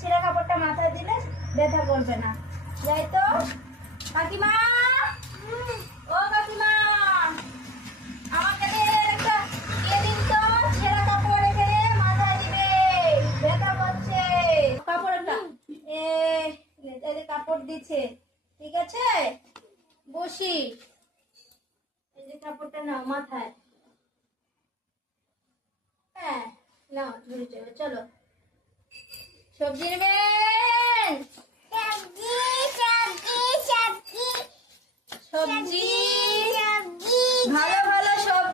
ছেঁড়া কাপড়টা মাথায় দিলে ব্যথা করবে না। যাই তো কাকিমা, ও কাকিমা, আমাকে একটা দিন তো, ছেঁড়া কাপড় এখানে মাথায় দিবে, ব্যথা করছে। কাপড়টা এই কাপড় দিচ্ছে, ঠিক আছে? বসি, এই যে কাপড়টা নাও মাথায়। হ্যাঁ নাও, ধরে চলো, চলো। সবজি নেবেন? সবজি